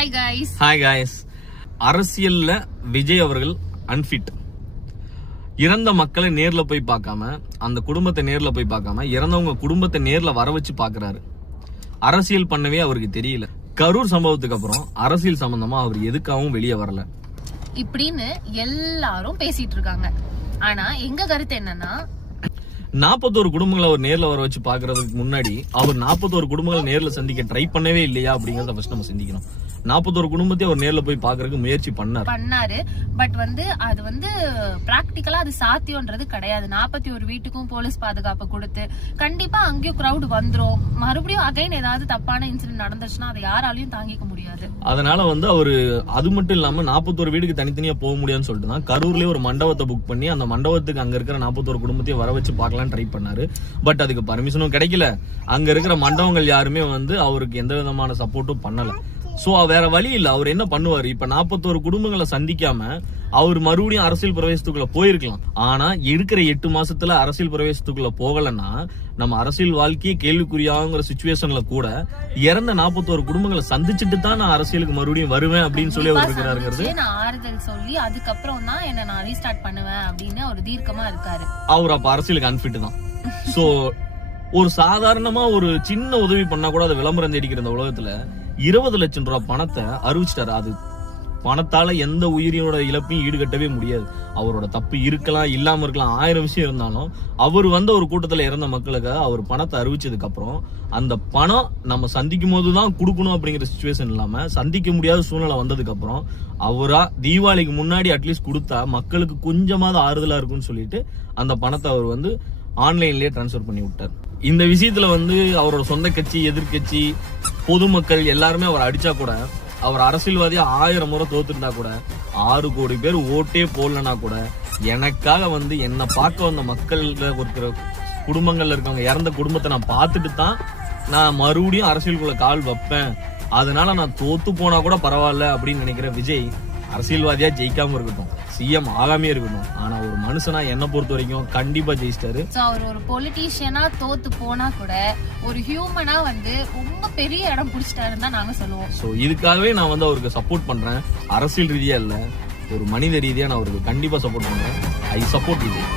Hi guys. அரசியல்ல விஜய் அவர்கள் unfit. இறந்த மக்களை நேர்ல போய் பார்க்காம, அந்த குடும்பத்தை நேர்ல போய் பார்க்காம, இறந்தவங்க குடும்பத்தை நேர்ல வர வச்சு பாக்குறாரு. அரசியல் பண்ணவே அவருக்கு தெரியல. கரூர் சம்பவத்துக்கு அப்புறம் அரசியல் சம்பந்தமா அவர் எதுக்காகவும் வெளியே வரல இப்படின்னு எல்லாரும் பேசிட்டு இருக்காங்க. ஆனா எங்க கருத்து என்னன்னா, 41 குடும்பங்களை அவர் நேர்ல வர வச்சு பாக்குறதுக்கு முன்னாடி அவர் 41 குடும்பங்களை நேர்ல சந்திக்க ட்ரை பண்ணவே இல்லையா அப்படிங்கறத ஃபர்ஸ்ட் நம்ம சிந்திக்கணும். 41 குடும்பத்தை அவர் நேர்ல போய் பாக்குறதுக்கு முயற்சி பண்ணாரு. பட் அது பிராக்டிகலா அது சாத்தியம்ன்றது கிடையாது. 41 வீட்டுக்கும் போலீஸ் பாதுகாப்பு கொடுத்து கண்டிப்பா அங்கேயும் கிரௌட் வந்துரும். மறுபடியும் அகைன் ஏதாவது தப்பான இன்சிடென்ட் நடந்துச்சுன்னா அதை யாராலையும் தாங்கிக்க முடியாது. அதனால அவரு அது மட்டும் இல்லாம 41 வீட்டுக்கு தனித்தனியா போக முடியாதுன்னு சொல்லிட்டு தான் கரூர்லயே ஒரு மண்டபத்தை புக் பண்ணி அந்த மண்டபத்துக்கு அங்க இருக்கிற 41 குடும்பத்தையும் வர வச்சு பார்க்கலாம் ட்ரை பண்ணாரு. பட் அதுக்கு பர்மிஷனும் கிடைக்கல. அங்க இருக்கிற மண்டபங்கள் யாருமே அவருக்கு எந்த விதமான சப்போர்ட்டும் பண்ணல. சோ வேற வழி இல்ல. அவர் என்ன பண்ணுவாரு? இப்ப 41 குடும்பங்களை சந்திக்காம அவர் மறுபடியும் அரசியல் பிரவேசத்துக்குள்ள போயிருக்கலாம். ஆனா இருக்கிற 8 மாசத்துல அரசியல் பிரவேசத்துக்குள்ள போகலன்னா நம்ம அரசியல் வாழ்க்கையே கேள்விக்குறியாங்கிற சிச்சுவேஷன்ல கூட இறந்த 41 குடும்பங்களை சந்திச்சுட்டு தான் நான் அரசியலுக்கு மறுபடியும் வருவேன் அப்படின்னு சொல்லி அவர் இருக்கிறாருங்கிறது நான் ஆறுதல் சொல்லி அதுக்கப்புறம் தான் என்ன நான் ரீஸ்டார்ட் பண்ணுவேன் அப்படின்னு அவர் தீர்க்கமா இருக்காரு. அவர் அப்ப அரசியலுக்கு அன்ஃபிட் தான். சோ ஒரு சாதாரணமா ஒரு சின்ன உதவி பண்ணா கூட அதை விளம்பரம் தேடிக்கிற இந்த உலகத்துல 20 லட்சம் ரூபாய் பணத்தை அறிவிச்சிட்டாரு. அது பணத்தால எந்த உயிரினோட இழப்பையும் ஈடுகட்டவே முடியாது. அவரோட தப்பு இருக்கலாம், இல்லாம இருக்கலாம், 1000 விஷயம் இருந்தாலும் அவர் ஒரு கூட்டத்துல இறந்த மக்களுக்கு அவர் பணத்தை அறிவிச்சதுக்கு அப்புறம் அந்த பணம் நம்ம சந்திக்கும் போதுதான் கொடுக்கணும் அப்படிங்கிற சிச்சுவேஷன் இல்லாம சந்திக்க முடியாத சூழ்நிலை வந்ததுக்கு அப்புறம் அவரா தீபாவளிக்கு முன்னாடி அட்லீஸ்ட் கொடுத்தா மக்களுக்கு கொஞ்சமாவது ஆறுதலா இருக்கும்னு சொல்லிட்டு அந்த பணத்தை அவர் ஆன்லைன்லயே டிரான்ஸ்பர் பண்ணி விட்டார். இந்த விஷயத்துல அவரோட சொந்த கட்சி, எதிர்கட்சி, பொதுமக்கள் எல்லாருமே அவர் அடிச்சா கூட, அவர் அரசியல்வாதியா 1000 முறை தோத்துருந்தா கூட, 6 கோடி பேர் ஓட்டே போடலனா கூட, எனக்காக என்ன பார்க்க வந்த மக்கள்ல இருக்கிற குடும்பங்கள்ல இருக்கவங்க இறந்த குடும்பத்தை நான் பார்த்துட்டு தான் நான் மறுபடியும் அரசியலுக்குள்ள கால் வைப்பேன். அதனால நான் தோத்து போனா கூட பரவாயில்ல அப்படின்னு நினைக்கிற விஜய் அரசியல்வாதியா ஜெயிக்காம இருக்கட்டும், சிஎம் ஆகாமே இருக்கட்டும், ஆனா ஒரு மனுஷனா என்ன பொறுத்த வரைக்கும் கண்டிப்பா ஜெயிச்சிட்டாரு. அவர் ஒரு பொலிட்டீஷியனா தோத்து போனா கூட ஒரு ஹியூமனா ரொம்ப பெரிய இடம் பிடிச்சிட்டாருன்னு தான் நாங்க சொல்லுவோம். சோ இதுக்காகவே நான் அவருக்கு சப்போர்ட் பண்றேன். அரசியல் ரீதியா இல்ல, ஒரு மனித ரீதியா நான் அவருக்கு கண்டிப்பா சப்போர்ட் பண்றேன். I support Vijay.